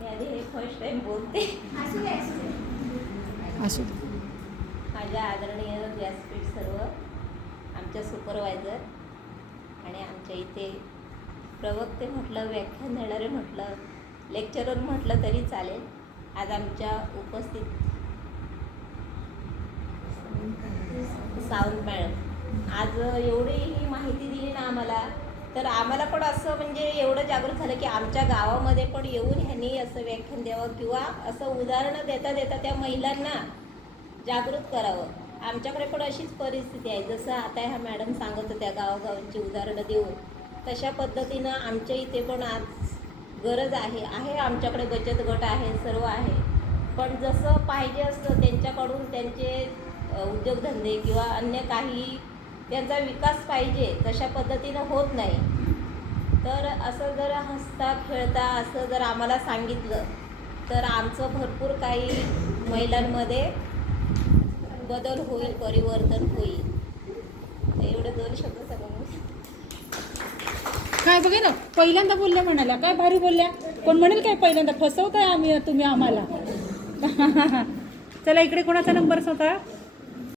हे first time बोलते. असू माझ्या आदरणीय व्यासपीठ सर्व, आमच्या सुपरवायझर आणि आमच्या इथे प्रवक्ते म्हटलं, व्याख्यान देणारे म्हटलं, लेक्चरर म्हटलं तरी चालेल. आज आमच्या उपस्थित सावंत मॅडम आज एवढी ही माहिती दिली ना आम्हाला, तर आम्हाला पण असं म्हणजे एवढं जागृत झालं की आमच्या गावामध्ये पण येऊन ह्यांनी असं व्याख्यान द्यावं किंवा असं उदाहरणं देता देता त्या महिलांना जागृत करावं. आमच्याकडे पण अशीच परिस्थिती आहे, जसं आता ह्या मॅडम सांगत होत्या गावोगावांची उदाहरणं देऊन, तशा पद्धतीनं आमच्या इथे पण आज गरज आहे आमच्याकडे बचत गट आहे, सर्व आहे. पण जसं पाहिजे असतं त्यांच्याकडून त्यांचे उद्योगधंदे किंवा अन्य काही त्यांचा विकास पाहिजे तशा पद्धतीनं होत नाही. तर असं जर हसता खेळता असं जर आम्हाला सांगितलं तर आमचं भरपूर काही महिलांमध्ये बदल होईल, परिवर्तन होईल. एवढे 2 शब्द सांगून काय बघे ना, पहिल्यांदा बोलल्या म्हणाल्या, काय भारी बोलल्या. कोण म्हणेल काय पहिल्यांदा फसवताय तुम्ही आम्हाला. चला इकडे कोणाचा नंबर होता.